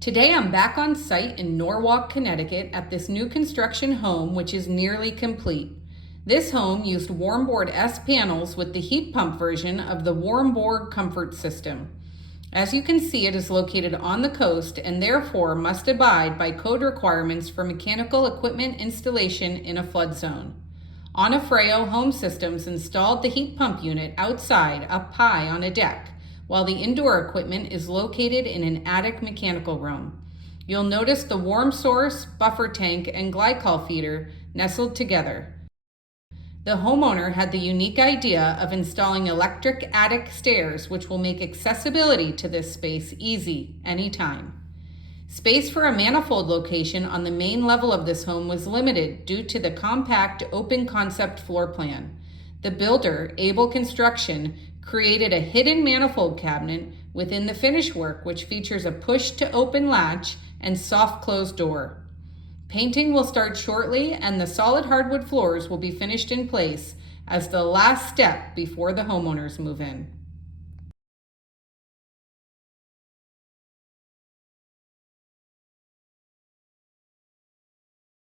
Today I'm back on site in Norwalk, Connecticut at this new construction home which is nearly complete. This home used Warmboard S panels with the heat pump version of the Warmboard comfort system. As you can see, it is located on the coast and therefore must abide by code requirements for mechanical equipment installation in a flood zone. Onafreo Home Systems installed the heat pump unit outside up high on a deck, while the indoor equipment is located in an attic mechanical room. You'll notice the warm source, buffer tank, and glycol feeder nestled together. The homeowner had the unique idea of installing electric attic stairs, which will make accessibility to this space easy anytime. Space for a manifold location on the main level of this home was limited due to the compact open concept floor plan. The builder, Able Construction, created a hidden manifold cabinet within the finish work, which features a push-to-open latch and soft close door. Painting will start shortly and the solid hardwood floors will be finished in place as the last step before the homeowners move in.